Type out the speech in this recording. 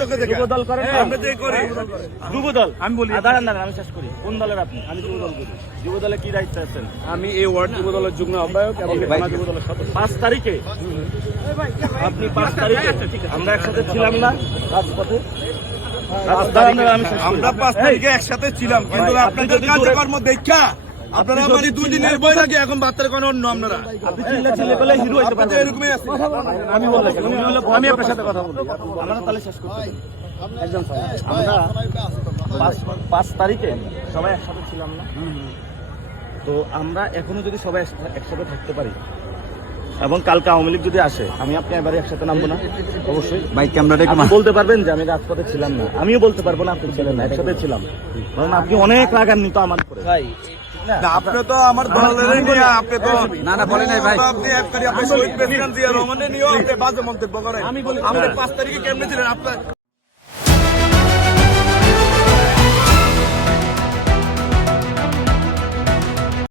যুবদল করেন, যুবদল আমি বলি দাঁড়ান দাঁড়ান আমি শেষ করি। কোন দলের আপনি? আমি যুবদল করি। যুবদলে কি দায়িত্ব আছেন? আমি এই ওয়ার্ড যুবদলের যুগ্ম আহ্বায়ক এবং যুবদলের সদস্য। 5 তারিখে আপনি 5 তারিখে আমরা একসাথে ছিলাম না রাজপথে? আমরা 5 তারিখে একসাথে ছিলাম, কিন্তু আপনাদের কার্যকর্ম দেখা আপনারা মানে 2 দিনের বই লাগে এখন বার্তার কোনো অন্য আপনারা আপনি চিল্লে বলে হিরো হইতে পারবেন। এরকমই আছে। আমি বললাম আমি আপনার সাথে কথা বলি। আমরা তাহলে শেষ করতে একদম আমরা 5 তারিখে সবাই একসাথে ছিলাম না? তো আমরা এখনো যদি সবাই একসাথে থাকতে পারি এবং কালকে আওয়ামী লীগ যদি আসে, আমি আপনি এবারে একসাথে নামবো না? অবশ্যই ভাই। আপনি বলতে পারবেন যে আমি রাজপথে ছিলাম না, আমিও বলতে পারবো না আপনি ছিলেন না, একসাথে ছিলাম। কারণ আপনি অনেক রাগান্বিত আমার উপরে ভাই। আপনি তো আমার দলের নিয়ে আপনি তো না বলে নাই ভাই। আপনি আপনি শহীদ প্রেসিডেন্ট জিয়া রহমানের নিয়েও আপনি বাজে মন্তব্য করেন। আমি বলি আমাদের 5 তারিখে কেমনে ছিলেন আপনার?